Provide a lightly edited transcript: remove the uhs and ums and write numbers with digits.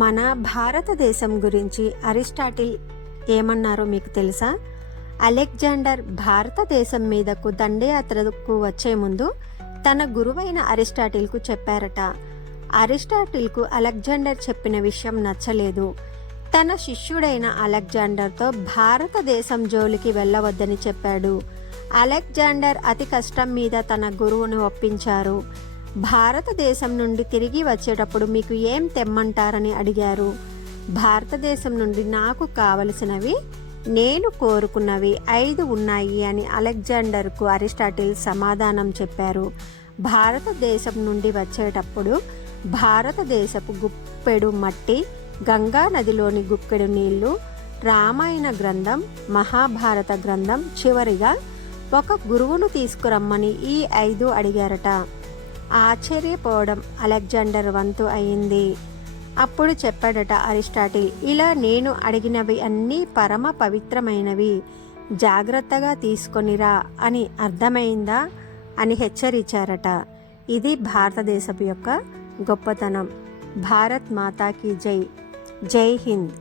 మన భారతదేశం గురించి అరిస్టాటిల్ ఏమన్నారో మీకు తెలుసా? అలెగ్జాండర్ భారతదేశం మీదకు దండయాత్రకు వచ్చే ముందు తన గురువైన అరిస్టాటిల్కు చెప్పారట. అరిస్టాటిల్కు అలెగ్జాండర్ చెప్పిన విషయం నచ్చలేదు. తన శిష్యుడైన అలెగ్జాండర్తో భారతదేశం జోలికి వెళ్ళవద్దని చెప్పాడు. అలెగ్జాండర్ అతి కష్టం మీద తన గురువును ఒప్పించారు. భారతదేశం నుండి తిరిగి వచ్చేటప్పుడు మీకు ఏం తెమ్మంటారని అడిగారు. భారతదేశం నుండి నాకు కావలసినవి, నేను కోరుకున్నవి 5 ఉన్నాయి అని అలెగ్జాండర్కు అరిస్టాటిల్ సమాధానం చెప్పారు. భారతదేశం నుండి వచ్చేటప్పుడు భారతదేశపు గుప్పెడు మట్టి, గంగా నదిలోని గుప్పెడు నీళ్లు, రామాయణ గ్రంథం, మహాభారత గ్రంథం, చివరిగా ఒక గురువును తీసుకురమ్మని ఈ 5 అడిగారట. ఆశ్చర్యపోవడం అలెగ్జాండర్ వంతు అయింది. అప్పుడు చెప్పాడట అరిస్టాటిల్, ఇలా నేను అడిగినవి అన్నీ పరమ పవిత్రమైనవి, జాగ్రత్తగా తీసుకొనిరా అని అర్థమైందా అని హెచ్చరించారట. ఇది భారతదేశపు యొక్క గొప్పతనం. భారత్ మాతాకి జై. జై హింద్.